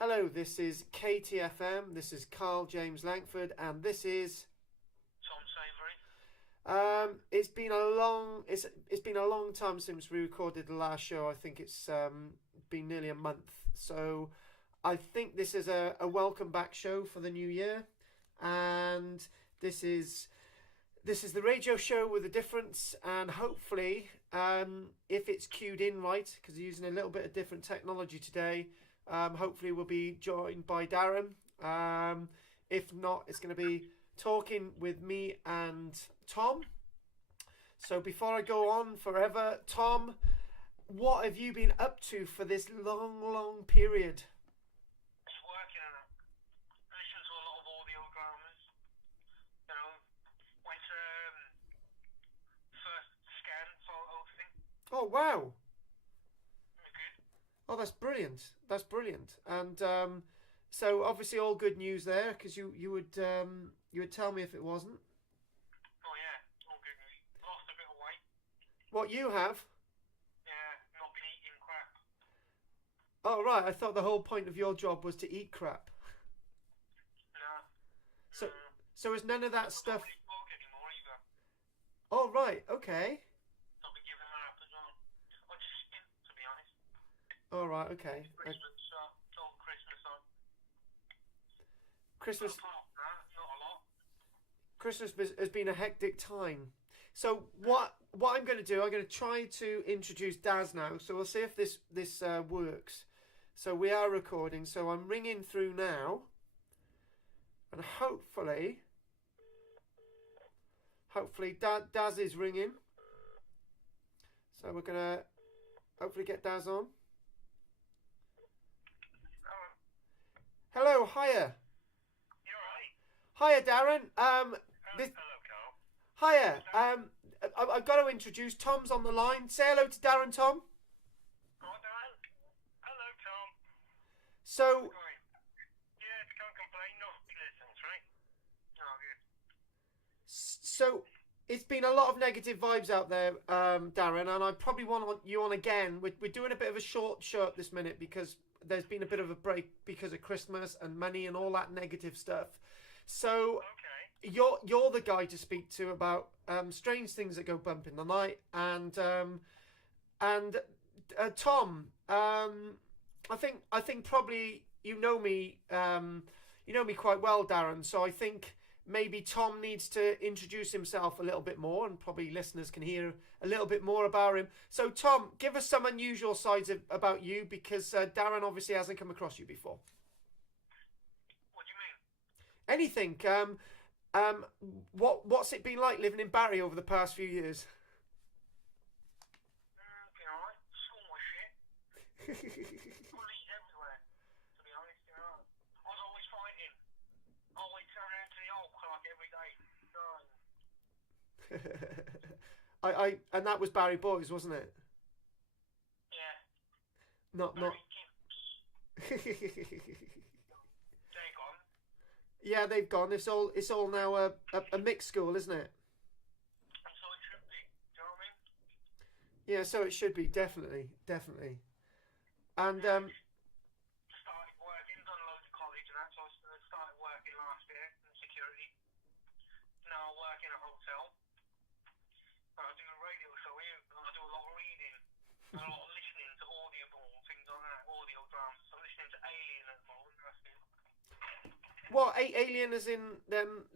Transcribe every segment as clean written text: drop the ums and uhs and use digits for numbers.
Hello, this is KTfm. This is Karl-James Langford, and this is Tom Savery. it's been a long time since we recorded the last show. I think it's been nearly a month. So I think this is a welcome back show for the new year, and this is the radio show with a difference, and hopefully, if it's cued in right, because we're using a little bit of different technology today. Hopefully we'll be joined by Darren. If not, it's going to be talking with me and Tom. So before I go on forever, Tom, what have you been up to for this long period? Just working on it. Listen to a lot of audio dramas. You know, went to first scan photo thing. Oh, wow. It was good. Oh, that's brilliant. That's brilliant. And so obviously all good news there, because you would tell me if it wasn't. Oh yeah, all good news. Lost a bit of weight. What you have? Yeah, not been eating crap. Oh, right. I thought the whole point of your job was to eat crap. Nah. So so is none of that I don't stuff? really smoke anymore either. Oh, right. Okay. I'll be giving that up as well. Or just skin, to be honest. All right. Okay. Christmas, it's all Christmas on. Christmas Apart from that, not a lot. Christmas has been a hectic time. So what I'm going to do, I'm going to try to introduce Daz now. So we'll see if this works. So we are recording. So I'm ringing through now, and hopefully Daz is ringing. So we're gonna hopefully get Daz on. Oh, Hello, hiya, you alright? hiya, Darren. This Hello, Carl. hiya. I've got to introduce Tom's on the line. Say hello to Darren, Tom. Right, Dan. Hello, Tom. So Going. Yeah, can't complain. No, he listens, right? Oh, good. so it's been a lot of negative vibes out there, Darren, and I probably want you on again. We're doing a bit of a short show at this minute because there's been a bit of a break because of Christmas and money and all that negative stuff. So Okay. you're the guy to speak to about strange things that go bump in the night, and Tom, I think probably you know me quite well, Darren. So I think maybe Tom needs to introduce himself a little bit more, and probably listeners can hear a little bit more about him. So Tom, give us some unusual sides about you, because Darren obviously hasn't come across you before. What do you mean? Anything. What's it been like living in Barry over the past few years? Been alright. School was shit. Bullies everywhere, to be honest, you know. I was always fighting. Always turning into the old clock every day. I and that was Barry Boys, wasn't it? Yeah. Not. Very gimps. They're gone. Yeah, they've gone. It's all now a mixed school, isn't it? And so it should be. Do you know what I mean? Yeah, so it should be, definitely. And Started working, done loads of college and that, so I started working last year in security. Now I work in a hotel. I do a radio show here, and I do a lot of reading, and a lot of listening to audible things like that, audio dramas. I'm listening to Alien at the moment, that's it. what, Alien is in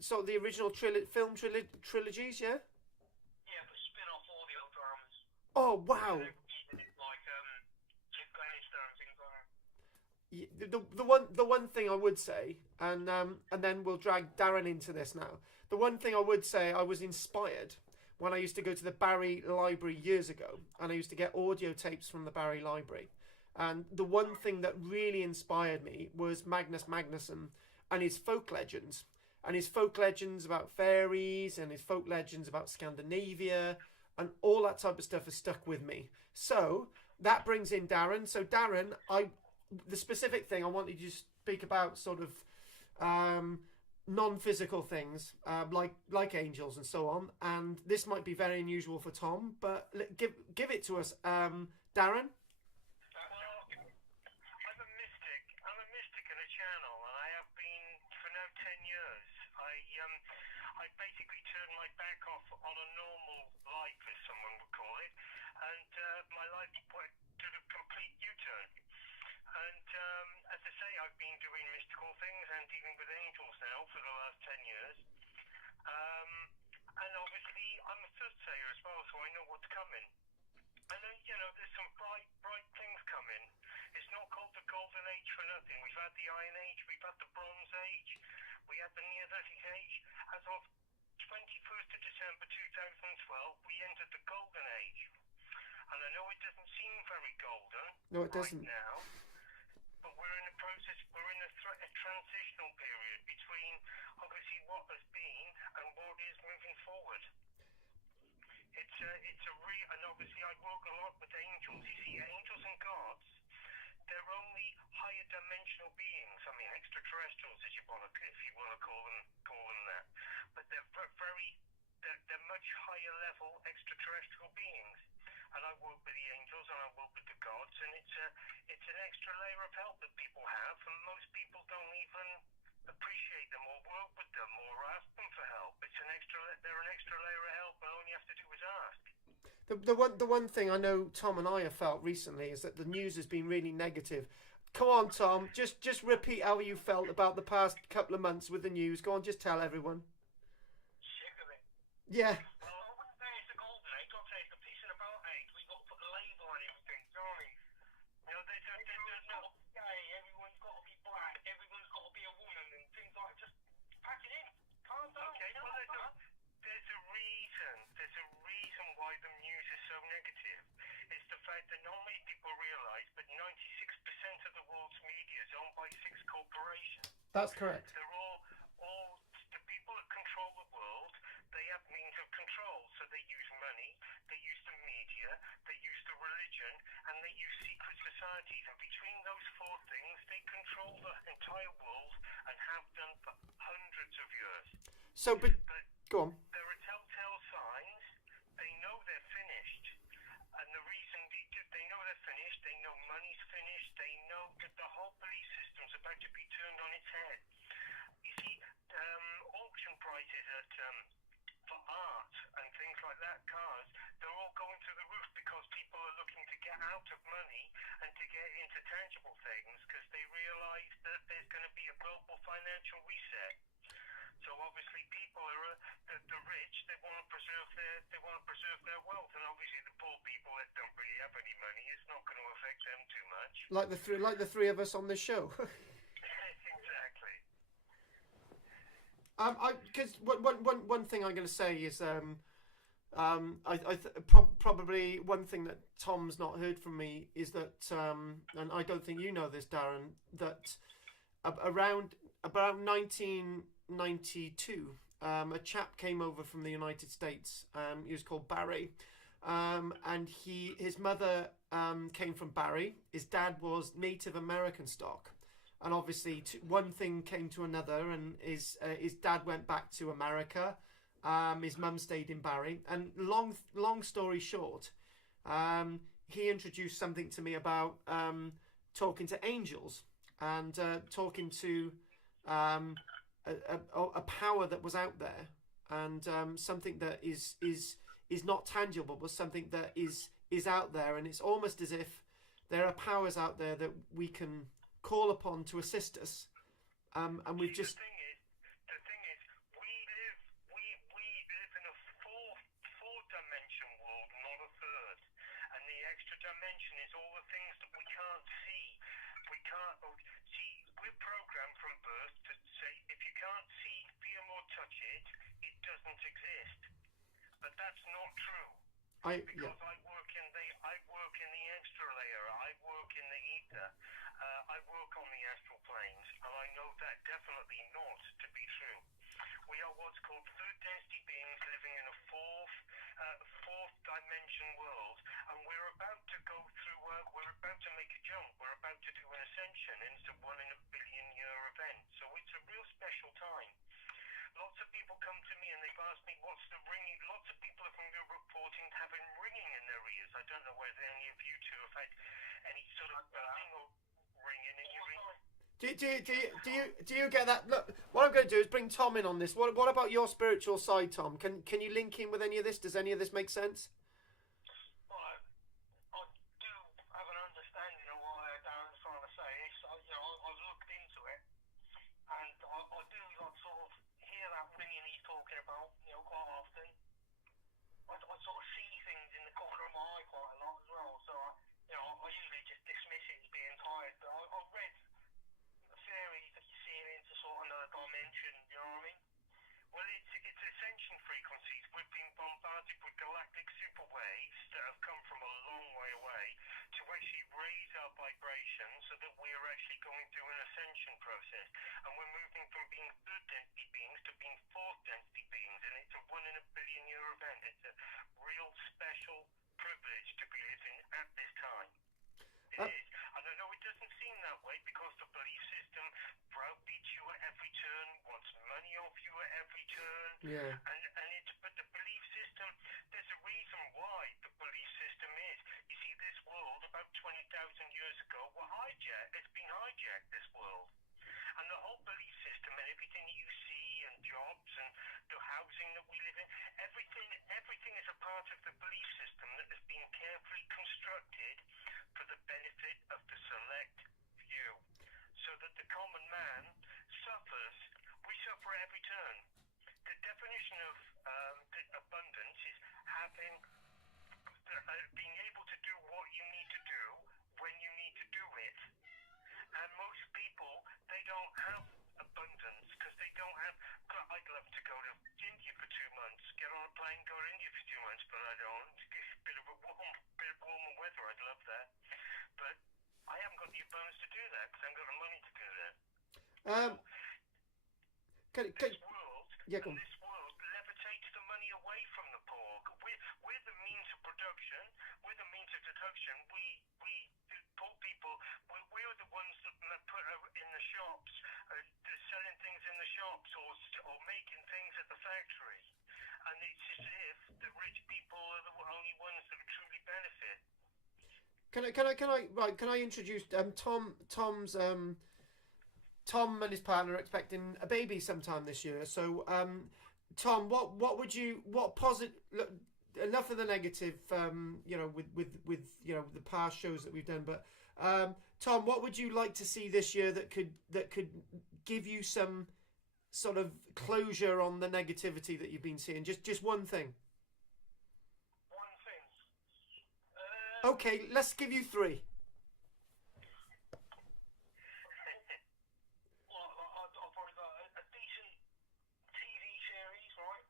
sort of the original trilogies, yeah? Yeah, but spin-off audio dramas. Oh, wow. They're reading it like Liv Glenister and things like that. The one thing I would say, and then we'll drag Darren into this now. The one thing I would say, I was inspired when I used to go to the Barry Library years ago, and I used to get audio tapes from the Barry Library. And the one thing that really inspired me was Magnus Magnusson and his folk legends. And his folk legends about fairies, and his folk legends about Scandinavia, and all that type of stuff has stuck with me. So that brings in Darren. So Darren, the specific thing I wanted you to speak about, sort of non-physical things, like angels and so on. And this might be very unusual for Tom, but give it to us, Darren. Well, I'm a mystic channel, and I have been for now 10 years. I basically turned my back off on a normal life, as someone would call it, and my life did a complete U-turn. And as I say, I've been doing mystical things and dealing with angels now for the last 10 years. And obviously, I'm a soothsayer as well, so I know what's coming. And then, there's some bright things coming. It's not called the Golden Age for nothing. We've had the Iron Age, we've had the Bronze Age, we had the Neolithic Age. As of 21st of December 2012, we entered the Golden Age. And I know it doesn't seem very golden right now, but we're in a transitional period between obviously what has been and what is moving forward. And obviously I work a lot with angels. You see, angels and gods, they're only higher dimensional beings. I mean, extraterrestrials, if you want to call them that. But they're they're much higher level extraterrestrial beings. And I work with the angels and I work with the gods, and it's an extra layer of help that people have, and most people don't even appreciate them or work with them or ask them for help. They're an extra layer of help, and all you have to do is ask. The one thing I know Tom and I have felt recently is that the news has been really negative. Come on, Tom, just repeat how you felt about the past couple of months with the news. Go on, just tell everyone. Sick of it. Yeah. Well, I wouldn't say it's a golden age. I'd say it's a piece and about age. We've got to put a label on everything, sorry. There's not gay, everyone's got to be black, everyone's got to be a woman, and things like that. Just pack it in. Calm down. Okay, well, there's a reason why the news is so negative. It's the fact that not many people realise, but 96% of the world's media is owned by 6 corporations. That's correct. They're all the people that control the world. They have means of control, so they use money, they use the media, they use the religion, and they use secret societies. And between those 4 things, they control the entire world and have done for hundreds of years. So, but go on. There are telltale signs. They know they're finished. And the reason they know they're finished, they know money's finished, they know that the whole belief system's about to be turned on its head. You see, auction prices for art and things like that, cars, they're all going through the roof because people are looking to get out of money and to get into tangible things because they realise that there's going to be a global financial reset. So obviously people are the rich. They want to preserve their wealth, and obviously the poor people that don't really have any money, it's not going to affect them too much. Like the three of us on this show. Exactly. Because one thing I'm going to say is probably one thing that Tom's not heard from me is that and I don't think you know this, Darren, that around about 1992 a chap came over from the United States. He was called Barry, and his mother came from Barry. His dad was Native American stock. And obviously, one thing came to another, and his dad went back to America. His mum stayed in Barry. And long story short, he introduced something to me about talking to angels and talking to a power that was out there, and something that is not tangible, but something that is out there. And it's almost as if there are powers out there that we can call upon to assist us, and we've just. The thing is, we live in a four-dimension world, not a third. And the extra dimension is all the things that we can't see. We can't see. We're programmed from birth to say, if you can't see, feel, or touch it, it doesn't exist. But that's not true. I work in the extra layer. I work in the ether. I work on the astral planes, and I know that definitely not to be true. We are what's called third density beings living in a fourth dimension world, and we're about to go through. We're about to make a jump. We're about to do an ascension, and it's a 1 in a billion year event. So it's a real special time. Lots of people come to me and they've asked me what's the ringing. Lots of people have been reporting having ringing in their Do you get that? Look, what I'm going to do is bring Tom in on this. What about your spiritual side, Tom? Can you link in with any of this? Does any of this make sense? Well, I do have an understanding of what Darren's trying to say. I've looked into it, and I do like, sort of hear that ringing he's talking about, quite often. I sort of see things in the corner of my eye quite a lot as well. So I usually just dismiss it as being tired. But I've read theories that you see it into sort of another dimension. You know what I mean? Well, it's ascension frequencies. We've been bombarded with galactic super waves that have come from a long way away to actually raise our vibration so that we're actually going through an ascension process. And we're moving from being third density beings to being fourth density beings. And it's a 1 in a billion year event. It's a real special privilege to be living at this time. It is. And I know it doesn't seem that way because the belief system browbeats you at every turn, wants money off you at every turn. Yeah. But the belief system, there's a reason why the belief system is. You see, this world about 20,000 years ago it's been hijacked, this world. And the whole belief system and everything that you see and jobs and the housing that we live in, everything is a part of the belief system that has been carefully constructed for the benefit of the select few, so that the common man suffers. We suffer at every turn. The definition of the abundance is being able to do what you need to do when you need to do it. And most people, they don't have abundance because they don't have. I'd love to go to India for 2 months, get on a plane, go to India for 2 months, but I don't. It's a bit of warmer weather. I'd love that, but I haven't got the abundance to do that because I haven't got the money to do that. This world levitates the money away from the poor. We're the means of production. We're the means of deduction. We poor people. We're the ones that put in the shops, selling things in the shops or making things at the factory. And it's as if the rich people are the only ones that truly benefit. Can I introduce Tom and his partner are expecting a baby sometime this year. So Tom, what positive, look, enough of the negative, with the past shows that we've done, but Tom, what would you like to see this year that could give you some sort of closure on the negativity that you've been seeing? Just one thing. One thing. Okay, let's give you 3. Well, I've probably got a decent TV series, right?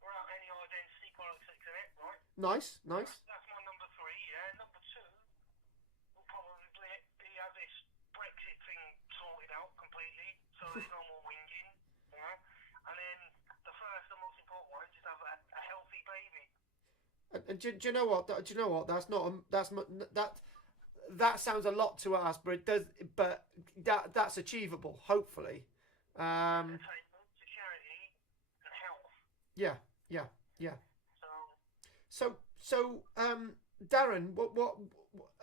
Without any identity politics in it, right? Nice. That's my number 3, yeah. Number 2 will probably be have this Brexit thing sorted out completely, so there's no more whinging, yeah. And then the first, the most important one, just have a healthy baby. And do you know what? That sounds a lot to ask, but it does. But that's achievable, hopefully. Entertainment, security, and health. Yeah. So Darren, what?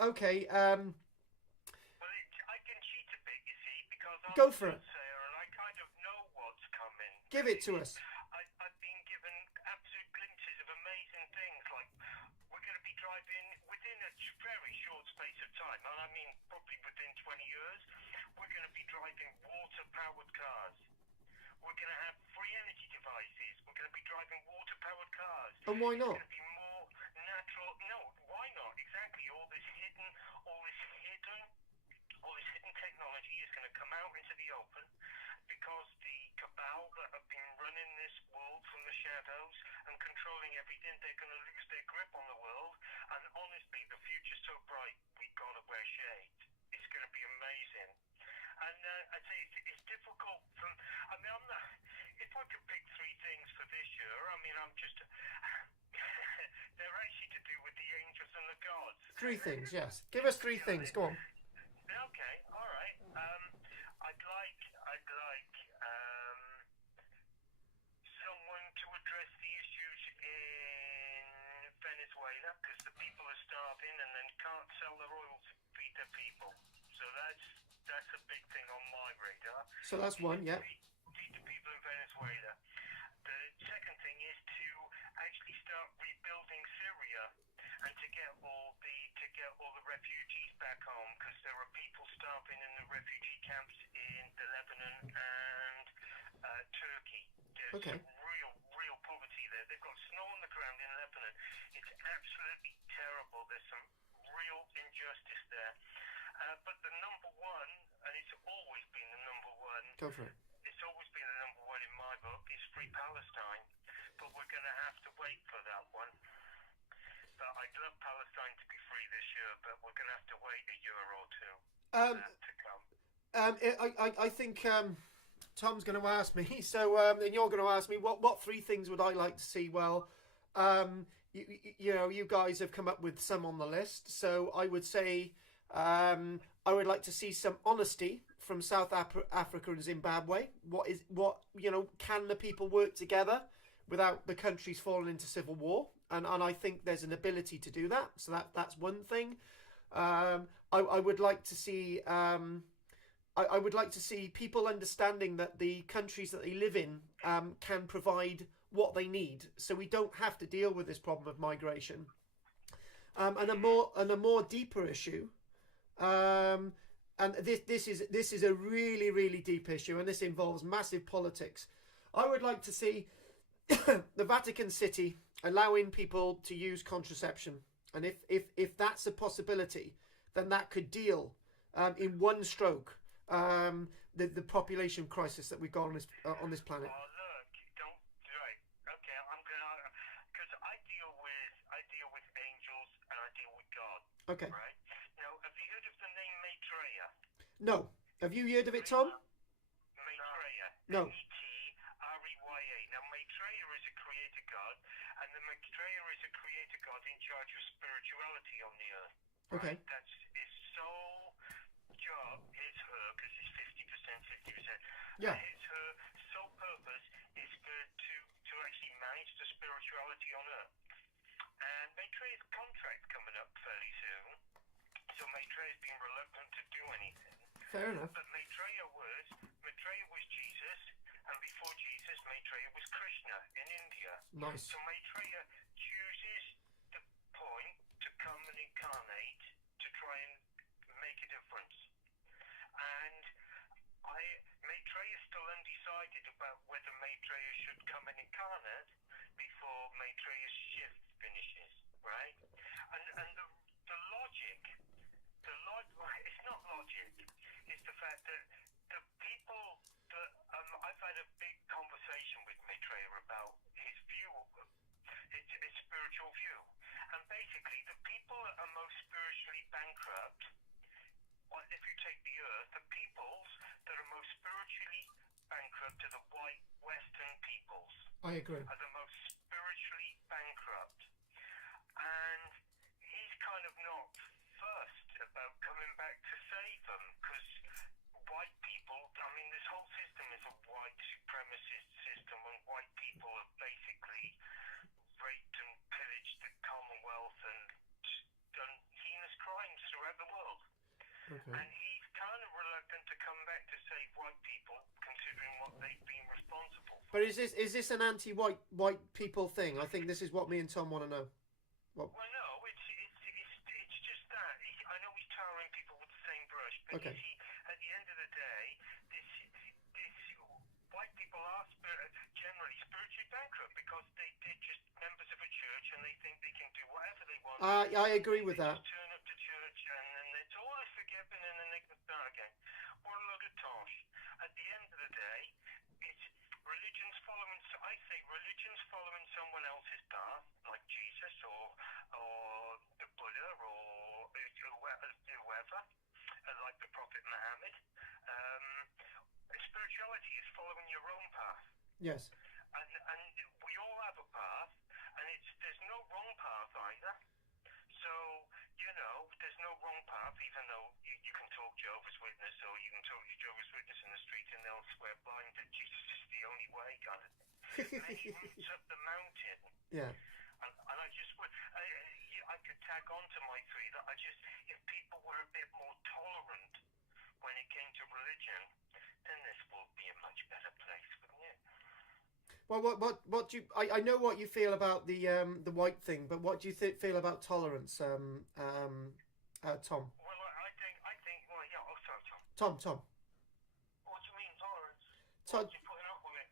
Okay. Well, I can cheat a bit, you see, because I'm Go for it. and I kind of know what's coming. Give it to us. I've been given absolute glimpses of amazing things, like we're going to be driving within a very short space of time, and I mean probably within 20 years, we're going to be driving water-powered cars. We're going to have free energy devices. We're going to be driving water-powered cars. And why not? It's going to be more natural. No, why not? Exactly. All this hidden technology is going to come out into the open because the cabal that have been running this world from the shadows and controlling everything, they're going to lose their grip on the world. And honestly, the future's so bright, we've got to wear shades. It's going to be amazing. And I'd say it's difficult. I'm not. If I could pick 3 things for this year, I mean, I'm just. They're actually to do with the angels and the gods. 3 things, yes. Give us 3 things. Go on. Okay, all right. I'd like someone to address the issues in Venezuela because the people are starving and then can't sell their oil to feed their people. So that's a big thing on my So that's one, yeah. Feed the people in Venezuela. The second thing is to actually start rebuilding Syria and to get all the refugees back home, because there are people starving in the refugee camps in Lebanon and Turkey. There's Okay. real poverty there. They've got snow on the ground in Lebanon. It's absolutely terrible. There's some real injustice there. But the number one, and it's always been the number one, Go for it. it's always been the number one in my book, is Free Palestine. But we're going to have to wait for that one. But I'd love Palestine to be free this year, but we're going to have to wait a year or two for that to come. I think Tom's going to ask me, so and you're going to ask me what three things would I like to see? Well, you know, you guys have come up with some on the list, so I would say I would like to see some honesty from South Africa and Zimbabwe. Can the people work together without the countries falling into civil war? And I think there's an ability to do that. So that's one thing. I would like to see. I would like to see people understanding that the countries that they live in can provide what they need, so we don't have to deal with this problem of migration. And a more deeper issue. And this is a really deep issue, and this involves massive politics. I would like to see the Vatican City allowing people to use contraception, and if that's a possibility, then that could deal in one stroke the population crisis that we've got on this planet. Oh look, don't right. Okay, I'm gonna, because I deal with angels and I deal with God. Okay. Right. Now, have you heard of the name Maitreya? No. Have you heard of it, Tom? Maitreya. No. Metreya. Now, Maitreya is a creator god, and the Maitreya is a creator god in charge of spirituality on the earth. Okay. Right? That's his sole job. His her, because he's 50%, 50%. Yeah. Her sole purpose is to actually manage the spirituality on earth. And Maitreya's contract coming up fairly soon, so Maitreya's been reluctant to do anything. Fair enough. But Maitreya was Jesus, and before Jesus, Maitreya was Krishna in India. Nice. So Maitreya chooses the point to come and incarnate to try and make a difference. And Maitreya is still undecided about whether Maitreya should come and incarnate before Maitreya's shift finishes, right? And the logic, it's not logic, it's the fact that the people that I've had a big conversation with Maitreya about his view, his spiritual view, and basically the people that are most spiritually bankrupt, if you take the earth, the peoples that are most spiritually bankrupt are the white Western peoples. I agree. Are the most spiritually bankrupt. And he's kind of not fussed about coming back to save them, because white people, I mean, this whole system is a white supremacist system, and white people have basically raped and pillaged the Commonwealth and done heinous crimes throughout the world. Okay. And he's kind of reluctant to come back to save white people, considering what they've been responsible for. But is this an anti-white people thing? I think this is what me and Tom want to know. Well, no, it's just that. I know he's tarring people with the same brush, but Okay. at the end of the day, this white people are generally spiritually bankrupt because they're just members of a church and they think they can do whatever they want. I agree with that. Just turn up to church and it's all is forgiven and then they can start again. What a load of tosh. At the end of the day, it's religion's following someone else's path, like Jesus or the Buddha or whoever, like the Prophet Muhammad. Spirituality is following your own path. Yes. And we all have a path, and there's no wrong path either. So, there's no wrong path, even though you can talk Jehovah's Witness, or you can talk to Jehovah's Witness in the street and they'll swear blind that Jesus is the only way, kind of thing. And then he moves up the mountain. Yeah. And I just would, I could tag on to my three that if people were a bit more tolerant when it came to religion, then this will Well, what do you? I know what you feel about the white thing, but what do you feel about tolerance, Tom? Well, well, yeah, oh, sorry, Tom. Tom. What do you mean, tolerance? To- What you putting up with it?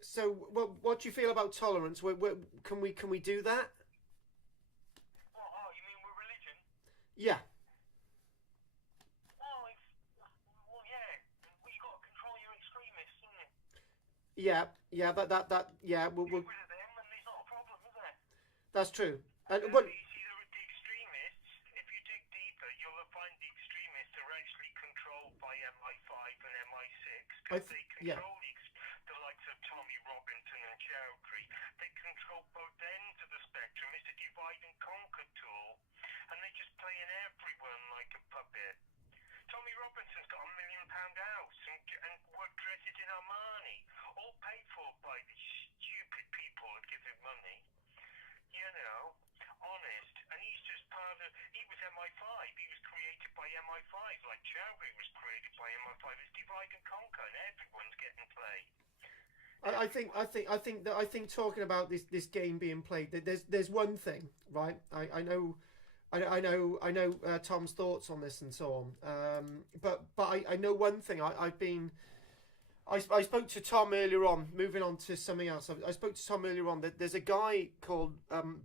so, what do you feel about tolerance? Can we do that? What, oh, you mean with religion? Yeah, Oh, well, yeah. Well, you got to control your extremists, isn't it? yeah. Yeah. Get rid of them, and there's not a problem, is there? That's true. And You what? see, the extremists, if you dig deeper, you'll find the extremists are actually controlled by MI5 and MI6 because they yeah. control the likes of Tommy Robinson and Chowdhury. They control both ends of the spectrum. It's a divide and conquer tool, and they're just playing everyone like a puppet. Tommy Robinson's got £1 million house and work dresses in Armani, all paid for by these stupid people that give him money. You know, honest, and he's just he was MI5, he was created by MI5, like Chowdhury was created by MI5. It's divide and conquer, and everyone's getting played. I think talking about this game being played, there's one thing, right? I know Tom's thoughts on this and so on. But I know one thing. I spoke to Tom earlier on. Moving on to something else, I spoke to Tom earlier on that there's a guy called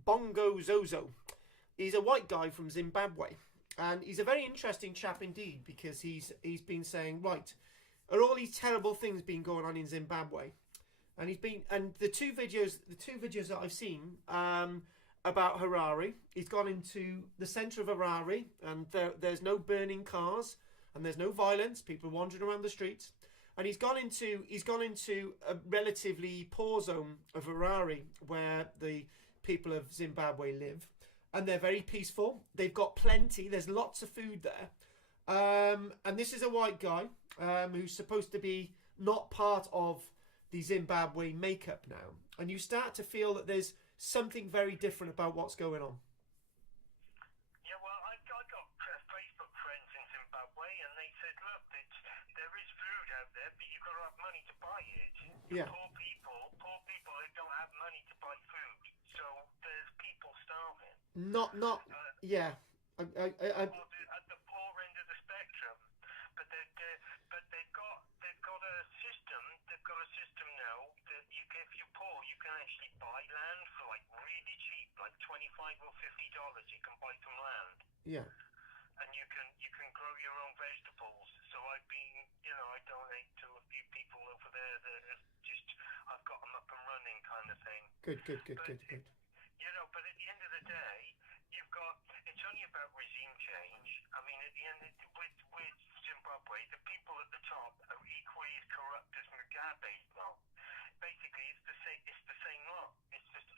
Bongo Zozo. He's a white guy from Zimbabwe, and he's a very interesting chap indeed because he's been saying, right, are all these terrible things been going on in Zimbabwe? And the two videos that I've seen about Harare, he's gone into the centre of Harare, and there's no burning cars and there's no violence. People are wandering around the streets, and he's gone into a relatively poor zone of Harare where the people of Zimbabwe live, and they're very peaceful. They've got plenty. There's lots of food there, and this is a white guy who's supposed to be not part of the Zimbabwe makeup now, and you start to feel that there's something very different about what's going on. Yeah, well, I got Facebook friends in Zimbabwe, and they said, look, there is food out there, but you've got to have money to buy it. Yeah. Poor people that don't have money to buy food, so there's people starving. Yeah. At the poor end of the spectrum, but they've got a system. They've got a system now that if you're poor, you can actually buy land for like really cheap, like $25 or $50. You can buy some land. Yeah. And you can grow your own vegetables. So I've been, I donate to a few people over there that I've got them up and running kind of thing. Good. But at the end of the day, it's only about regime change. I mean, at the end, with Zimbabwe, the people at the top are equally as corrupt as Mugabe. Well, basically, it's the same lot. It's just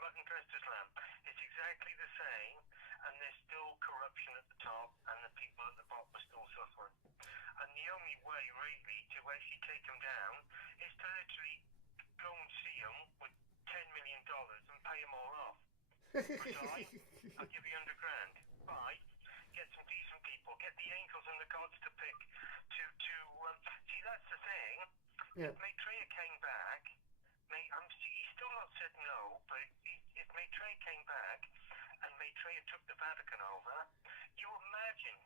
mutton dressed as lamb. It's exactly the same, and there's still corruption at the top, and the people at the bottom are still suffering. And the only way, really, to actually take them down is to literally go and see them with $10 million and pay them all off. I'll give you $100,000. Buy, get some decent people, get the angels and the gods to pick see, that's the thing. Yeah. If Maitreya came back, he's still not said no, but if Maitreya came back and Maitreya took the Vatican over, you imagine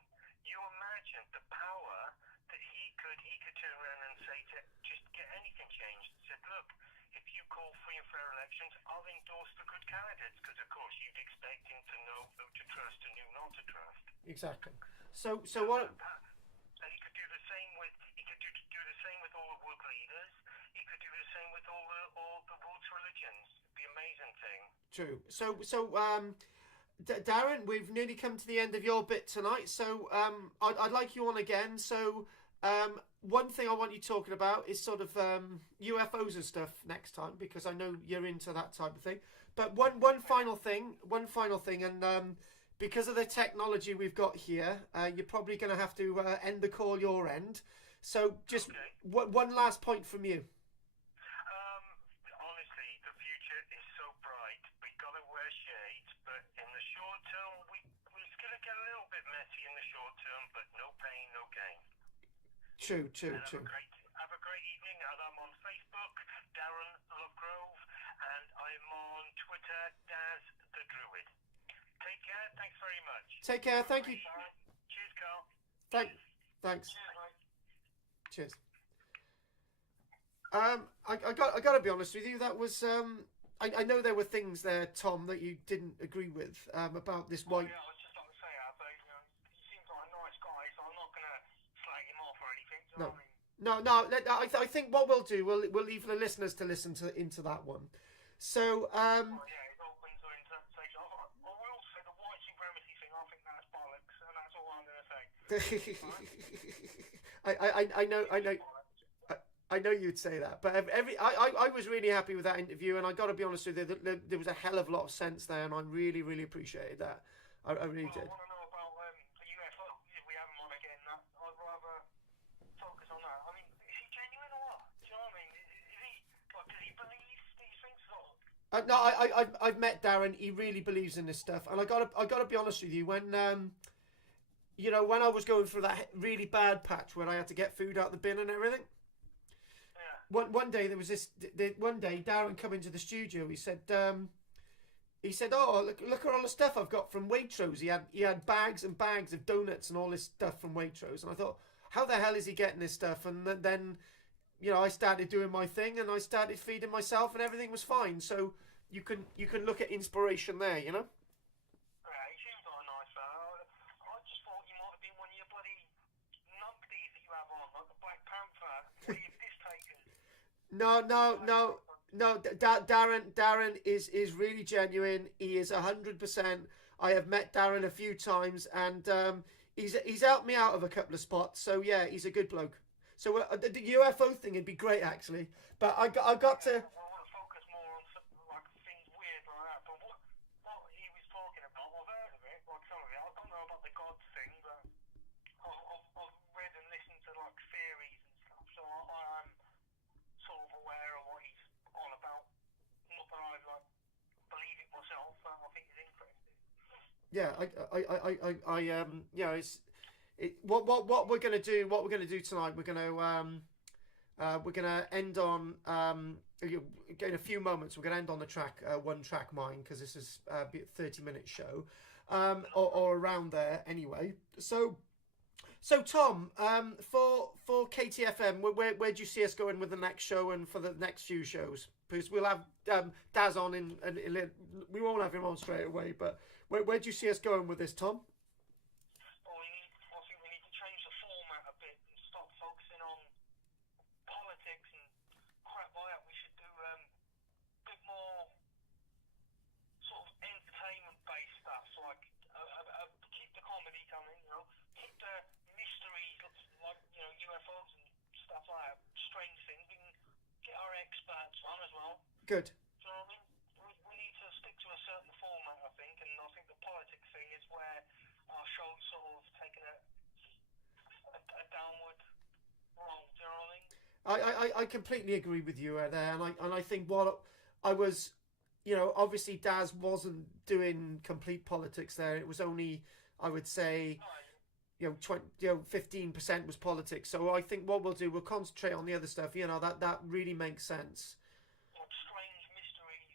the power that he could turn around and say to just get anything changed. Said, look, if you call free and fair elections, I'll endorse the good candidates, because of course you'd expect him to know who to trust and who not to trust. Exactly. So what? And he could do the same with all the world leaders. He could do the same with all the world's religions. It'd be an amazing thing. True. So Darren, we've nearly come to the end of your bit tonight. So I'd like you on again. So one thing I want you talking about is sort of UFOs and stuff next time, because I know you're into that type of thing. But one final thing, and because of the technology we've got here, you're probably going to have to end the call your end. So just one last point from you. Honestly, the future is so bright. We've got to wear shades, but in the short term, it's going to get a little bit messy in the short term, but no pain, no gain. True. Have a great evening. And I'm on Facebook, Darren Lovegrove. Daz the Druid. Take care. Thanks very much. Take care. Thank you. Cheers, Carl. Thanks. Cheers, mate. Cheers. I got to be honest with you. That was I know there were things there, Tom, that you didn't agree with about this white. Yeah, I was just about to say, he seems like a nice guy, so I'm not gonna slag him off or anything. Do you know what I mean? No. I think what we'll do, we'll leave the listeners to listen into that one. So Yeah, it's open to interpretation. I will say the white supremacy thing. I think that's bollocks, and that's all I'm gonna say. I know you'd say that, but I was really happy with that interview, and I got to be honest with you, there was a hell of a lot of sense there, and I really, really appreciated that. I really did. I want to know about the UFO. If we have him on again, I'd rather focus on that. I mean, is he genuine or what? Do you know what I mean? Is he? Like, does he believe these things or? No, I've met Darren. He really believes in this stuff, and I gotta be honest with you. When when I was going through that really bad patch where I had to get food out the bin and everything. One day there was this. One day Darren come into the studio. He said, "Oh, look at all the stuff I've got from Waitrose." He had bags and bags of donuts and all this stuff from Waitrose, and I thought, how the hell is he getting this stuff? And then, I started doing my thing, and I started feeding myself, and everything was fine. So you can look at inspiration there, Yeah, he seems like a nice fella. I just thought you might have been one of your bloody numpties that you have on, like the Black Panther. What are you piss taken? No. Darren is really genuine. He is 100%. I have met Darren a few times, and he's helped me out of a couple of spots. So yeah, he's a good bloke. So the UFO thing would be great actually, but I got to. I want to focus more on like things weird like that. But what he was talking about, I've heard of it, like some of it. I don't know about the God thing, but I've read and listened to like theories and stuff. So I am sort of aware of what he's on about. Not that I like believe it myself, but I think it's interesting. Yeah, what we're gonna do. What we're gonna do tonight. We're gonna end on in a few moments. We're gonna end on the track One Track Mind, because this is a 30-minute show, or around there anyway. So Tom, for KTfm, where do you see us going with the next show and for the next few shows? Because we'll have Daz on we won't have him on straight away, but where do you see us going with this, Tom? I think we need to change the format a bit and stop focusing on politics and crap like that. We should do a bit more sort of entertainment-based stuff, so like keep the comedy coming, keep the mysteries like UFOs and stuff like that, strange things. We can get our experts on as well. Good. Do you know what I mean? We need to stick to a certain format, I think, and I think the politics thing is where our show's sort of taken a downward roll. Do you know what I mean? I completely agree with you there, and I think what I was, obviously Daz wasn't doing complete politics there. It was only, I would say, 15% was politics. So I think what we'll do, we'll concentrate on the other stuff. That really makes sense. Like strange mysteries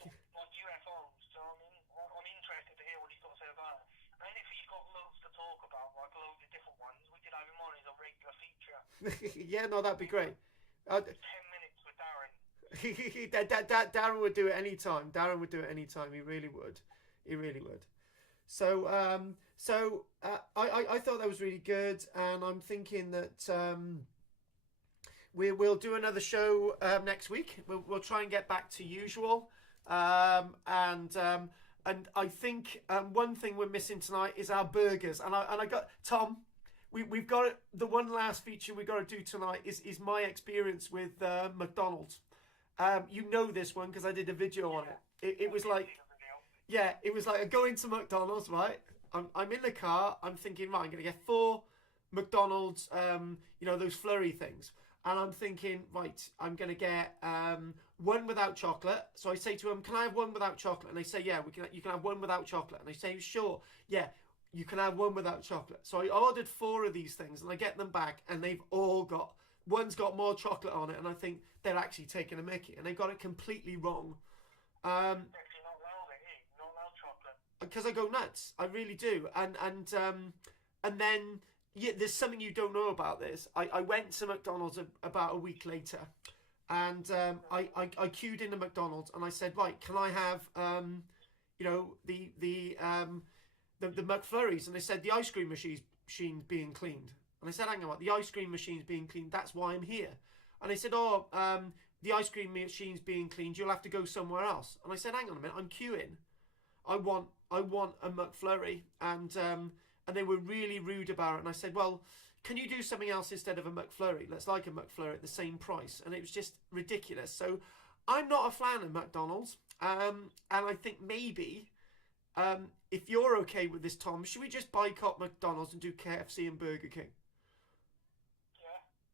and like UFOs. So I mean, I'm interested to hear what he's got to say about it. And if he's got loads to talk about, like loads of different ones, we could have him on as a regular feature. Yeah, no, that'd be great. 10 minutes with Darren. Darren would do it anytime. He really would. So I thought that was really good, and I'm thinking that we'll do another show next week. We'll try and get back to usual, and I think one thing we're missing tonight is our burgers. And I got Tom. We've got the one last feature we got to do tonight is my experience with McDonald's. You know this one because I did a video on it. It was like, it was like I go into McDonald's, right? I'm in the car. I'm thinking, right, I'm gonna get 4 McDonald's, those flurry things, and I'm thinking, right, I'm gonna get one without chocolate. So I say to them, can I have one without chocolate? And they say, yeah, you can have one without chocolate. And they say, sure, yeah, you can have one without chocolate. So I ordered 4 of these things, and I get them back, and they've all got, one's got more chocolate on it, and I think they're actually taking a mickey, and they got it completely wrong. Actually not because I go nuts. I really do. And then there's something you don't know about this. I went to McDonald's about a week later, and I queued into McDonald's and I said, right, can I have the McFlurries? And they said the ice cream machine's being cleaned. And I said, hang on, the ice cream machine's being cleaned. That's why I'm here. And they said, the ice cream machine's being cleaned. You'll have to go somewhere else. And I said, hang on a minute, I'm queuing. I want a McFlurry. And they were really rude about it. And I said, well, can you do something else instead of a McFlurry? Let's like a McFlurry at the same price. And it was just ridiculous. So I'm not a fan of McDonald's. And I think maybe, if you're okay with this, Tom, should we just boycott McDonald's and do KFC and Burger King?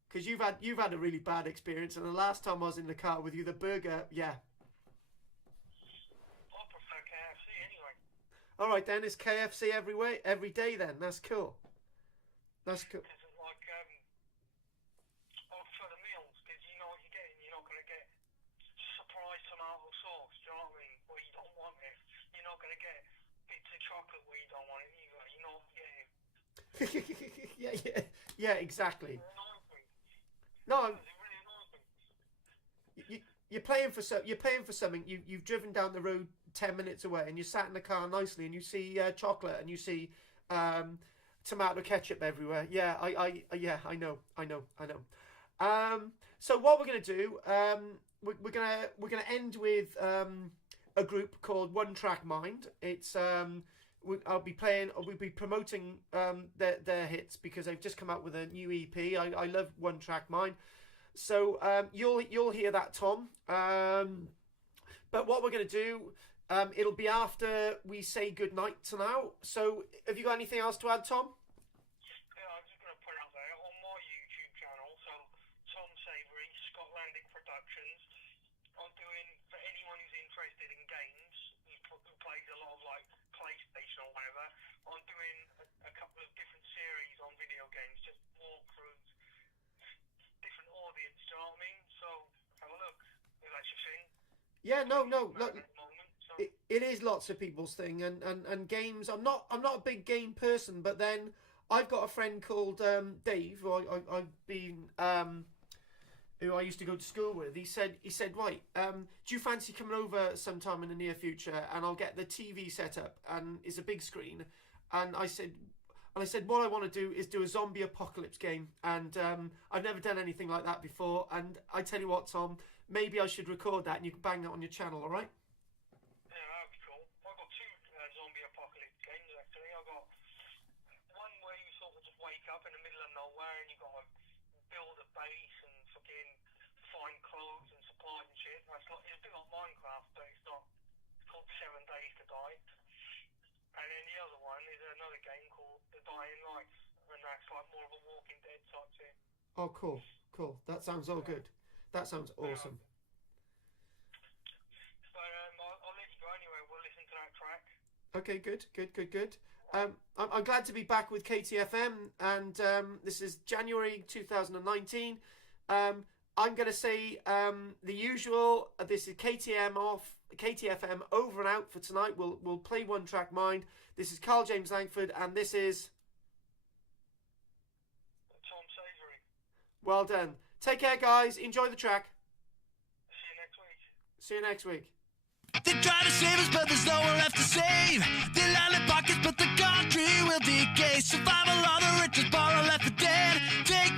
Because you've had a really bad experience, and the last time I was in the car with you, the burger, yeah. I prefer KFC anyway. All right then, it's KFC every day then. That's cool. That's cool. Because like, I prefer the meals because you know what you're getting. You're not going to get surprise tomato sauce. Do you know what I mean? Where you don't want it. You're not going to get bits of chocolate where you don't want it either. You know what you're getting. yeah, exactly. No, you're paying for something. You've driven down the road 10 minutes away, and you sat in the car nicely, and you see chocolate, and you see tomato ketchup everywhere. Yeah, I know. So what we're gonna do, we're gonna end with a group called One Track Mind. It's we'll be promoting their hits because they've just come out with a new EP. I love One Track Mind, so you'll hear that, Tom. But what we're going to do, it'll be after we say goodnight to now. So have you got anything else to add, Tom? Yeah, I'm just going to put it out there on my YouTube channel. So Tom Savery, Scotlandic Productions. I'm doing, for anyone who's interested in games, who plays a lot of like PlayStation or whatever, I'm doing a couple of different series on video games, just walkthroughs, different audience, do you know what I mean? So have a look, if that's your thing. Yeah, no, look, it is lots of people's thing, and games. I'm not a big game person, but then I've got a friend called Dave, who I've been who I used to go to school with. He said, right, do you fancy coming over sometime in the near future, and I'll get the TV set up, and it's a big screen. And I said, what I want to do is do a zombie apocalypse game, and I've never done anything like that before. And I tell you what, Tom, maybe I should record that, and you can bang that on your channel, all right? Yeah, that'd be cool. I've got two zombie apocalypse games actually. I've got one where you sort of just wake up in the middle of nowhere, and you got to build a base and fucking find clothes and supplies and shit. It's a bit like Minecraft, but it's not. It's called 7 Days to Die. And then the other one is another game called The Dying Light, and that's like more of a Walking Dead type thing. Oh, cool. That sounds all good. That sounds awesome. So I'll let you go anyway. We'll listen to that track. Okay, good. I'm glad to be back with KTfm, and this is January 2019. I'm going to say the usual. This is KTfm over and out for tonight. We'll play One Track Mind. This is Karl-James Langford, and this is Tom Savery. Well done. Take care, guys. Enjoy the track. See you next week. They try to save us, but there's no one left to save. They line their pockets, but the country will decay. Survival of the richest, borrow left for dead. Take